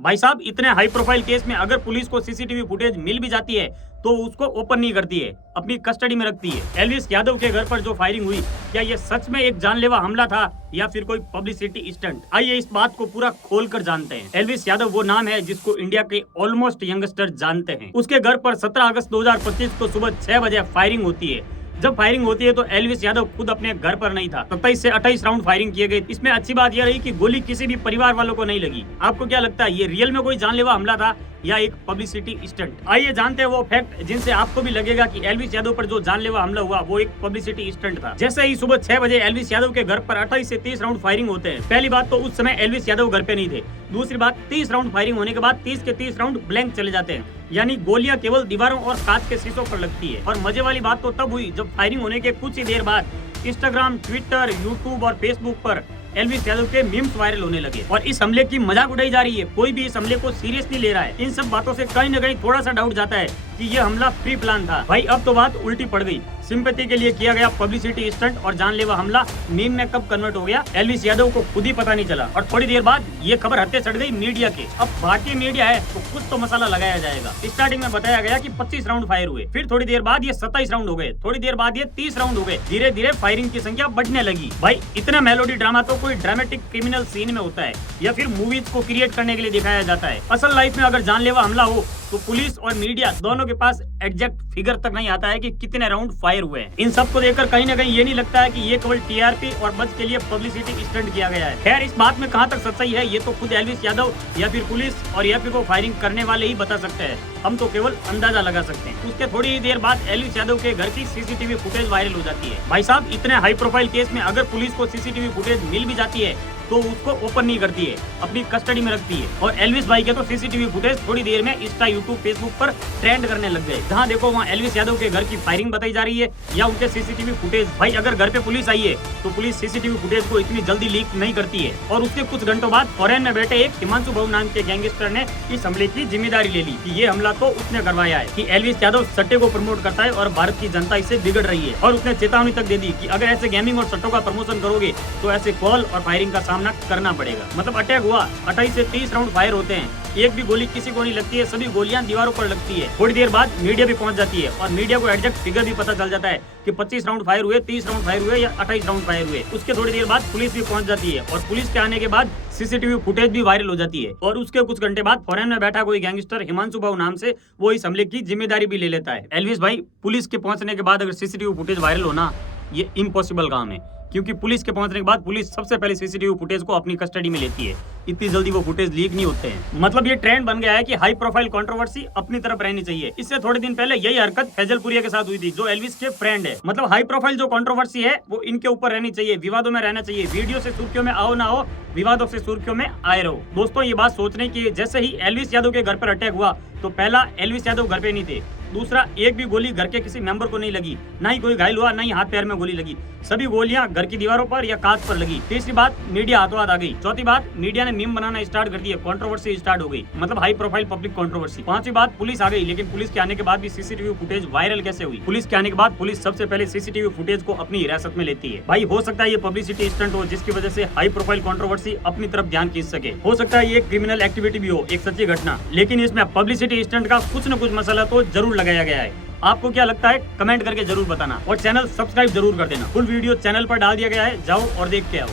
भाई साहब, इतने हाई प्रोफाइल केस में अगर पुलिस को सीसीटीवी फुटेज मिल भी जाती है तो उसको ओपन नहीं करती है, अपनी कस्टडी में रखती है। एल्विस यादव के घर पर जो फायरिंग हुई, क्या ये सच में एक जानलेवा हमला था या फिर कोई पब्लिसिटी स्टंट? आइए इस बात को पूरा खोलकर जानते हैं। एल्विस यादव वो नाम है जिसको इंडिया के ऑलमोस्ट यंगस्टर जानते हैं। उसके घर पर 17 अगस्त 2025 को सुबह 6 बजे फायरिंग होती है। जब फायरिंग होती है तो एल्विस यादव खुद अपने घर पर नहीं था। 27 से 28 राउंड फायरिंग किए गए। इसमें अच्छी बात यह रही कि गोली किसी भी परिवार वालों को नहीं लगी। आपको क्या लगता है, ये रियल में कोई जानलेवा हमला था या एक पब्लिसिटी स्टंट? आइए जानते हैं वो फैक्ट जिनसे आपको भी लगेगा कि एल्विस यादव पर जो जानलेवा हमला हुआ वो एक पब्लिसिटी स्टंट था। जैसे ही सुबह 6 बजे एल्विस यादव के घर पर 28 से 30 राउंड फायरिंग होते हैं। पहली बात तो उस समय एल्विस यादव घर पे नहीं थे। दूसरी बात, 30 राउंड फायरिंग होने के बाद 30 के 30 राउंड ब्लैंक चले जाते हैं, यानी गोलियां केवल दीवारों और कांच के शीशों पर लगती है। और मजे वाली बात तो तब हुई जब फायरिंग होने के कुछ ही देर बाद इंस्टाग्राम, ट्विटर, यूट्यूब और फेसबुक पर एल्विस यादव के मीम्स वायरल होने लगे और इस हमले की मजाक उड़ाई जा रही है। कोई भी इस हमले को सीरियस नहीं ले रहा है। इन सब बातों से कहीं न कहीं थोड़ा सा डाउट जाता है कि ये हमला प्री प्लान था। भाई अब तो बात उल्टी पड़ गई। सिंपैथी के लिए किया गया पब्लिसिटी स्टंट और जानलेवा हमला मीम में कब कन्वर्ट हो गया, एल्विस यादव को खुद ही पता नहीं चला। और थोड़ी देर बाद ये खबर हत्या चढ़ गई मीडिया के। अब भारतीय मीडिया है तो कुछ तो मसाला लगाया जाएगा। स्टार्टिंग में बताया गया कि 25 राउंड फायर हुए, फिर थोड़ी देर बाद ये 27 राउंड हो गए, थोड़ी देर बाद ये 30 राउंड हो गए। धीरे धीरे फायरिंग की संख्या बढ़ने लगी। भाई इतना मेलोडी ड्रामा तो कोई ड्रामेटिक क्रिमिनल सीन में होता है या फिर मूवीज को क्रिएट करने के लिए दिखाया जाता है। असल लाइफ में अगर जानलेवा हमला हो तो पुलिस और मीडिया दोनों के पास एग्जैक्ट फिगर तक नहीं आता है कि कितने राउंड फायर हुए हैं। इन सब को देखकर कहीं न कहीं ये नहीं लगता है कि ये केवल टीआरपी और बच के लिए पब्लिसिटी स्टंट किया गया है। खैर इस बात में कहां तक सच्चाई है ये तो खुद एल्विस यादव या फिर पुलिस और या फिर वो फायरिंग करने वाले ही बता सकते हैं। हम तो केवल अंदाजा लगा सकते हैं। उसके थोड़ी ही देर बाद एल्विस यादव के घर की सीसीटीवी फुटेज वायरल हो जाती है। भाई साहब, इतने हाई प्रोफाइल केस में अगर पुलिस को सीसीटीवी फुटेज मिल भी जाती है तो उसको ओपन नहीं करती है, अपनी कस्टडी में रखती है। और एल्विस भाई के तो सीसीटीवी फुटेज थोड़ी देर में इंस्टा, यूट्यूब, फेसबुक पर ट्रेंड करने लग गए। जहां देखो वहां एल्विस यादव के घर की फायरिंग बताई जा रही है या उनके सीसीटीवी फुटेज। भाई अगर घर पे पुलिस आई है तो पुलिस सीसीटीवी फुटेज को इतनी जल्दी लीक नहीं करती है। और उसके कुछ घंटों बाद फॉरेन में बैठे एक हिमांशु भाऊ नाम के गैंगस्टर ने इस हमले की जिम्मेदारी ले ली कि ये हमला तो उसने करवाया है, कि एल्विस यादव सट्टे को प्रमोट करता है और भारत की जनता इससे बिगड़ रही है। और उसने चेतावनी तक दे दी कि अगर ऐसे गेमिंग और सट्टों का प्रमोशन करोगे तो ऐसे कॉल और फायरिंग का सामना करना पड़ेगा। मतलब अटैक हुआ, 28 से 30 राउंड फायर होते हैं, एक भी गोली किसी को नहीं लगती है, सभी गोलियां दीवारों पर लगती है। थोड़ी देर बाद मीडिया भी पहुंच जाती है और मीडिया को एग्जैक्ट फिगर भी पता चल जाता है कि 25 राउंड फायर हुए, 30 राउंड फायर हुए या 28 राउंड फायर हुए। उसके थोड़ी देर बाद पुलिस भी पहुंच जाती है और पुलिस के आने के बाद सीसीटीवी फुटेज भी वायरल हो जाती है। और उसके कुछ घंटे बाद फॉरेन में बैठा कोई गैंगस्टर हिमांशु भाऊ नाम से वो इस हमले की जिम्मेदारी भी ले लेता है। एल्विस भाई, पुलिस के पहुंचने के बाद अगर सीसीटीवी फुटेज वायरल होना ये इम्पॉसिबल काम है, क्योंकि पुलिस के पहुंचने के बाद पुलिस सबसे पहले सीसीटीवी फुटेज को अपनी कस्टडी में लेती है। इतनी जल्दी वो फुटेज लीक नहीं होते हैं। मतलब ये ट्रेंड बन गया है कि हाई प्रोफाइल कंट्रोवर्सी अपनी तरफ रहनी चाहिए। इससे थोड़े दिन पहले यही हरकत फैजलपुरिया के साथ हुई थी, जो एल्विस के फ्रेंड है। मतलब हाई प्रोफाइल जो कंट्रोवर्सी है वो इनके ऊपर रहनी चाहिए, विवादों में रहना चाहिए। वीडियो से सुर्खियों में आओ ना हो, विवादों से सुर्खियों में आए रहो। दोस्तों ये बात सोचने की, जैसे ही एल्विस यादव के घर पर अटैक हुआ तो पहला एल्विस यादव घर पे नहीं थे, दूसरा एक भी गोली घर के किसी मेंबर को नहीं लगी, ना ही कोई घायल हुआ, ना ही हाथ पैर में गोली लगी। सभी गोलियां घर की दीवारों पर या कांच पर लगी। तीसरी बात, मीडिया हाथों हाथ आ गई। चौथी बात, मीडिया ने मीम बनाना स्टार्ट कर दिया, कंट्रोवर्सी स्टार्ट हो गई, मतलब हाई प्रोफाइल पब्लिक कंट्रोवर्सी। पांचवी बात, पुलिस आ गई, लेकिन पुलिस के आने के बाद भी सीसीटीवी फुटेज वायरल कैसे हुई? पुलिस के आने के बाद पुलिस सबसे पहले सीसीटीवी फुटेज को अपनी हिरासत में लेती है। भाई हो सकता है ये पब्लिसिटी स्टंट हो जिसकी वजह से हाई प्रोफाइल कंट्रोवर्सी अपनी तरफ ध्यान खींच सके। हो सकता है ये क्रिमिनल एक्टिविटी भी हो, एक सच्ची घटना, लेकिन इसमें पब्लिसिटी स्टंट का कुछ न कुछ मसाला तो जरूर लगाया गया है। आपको क्या लगता है कमेंट करके जरूर बताना और चैनल सब्सक्राइब जरूर कर देना। फुल वीडियो चैनल पर डाल दिया गया है, जाओ और देख के आओ।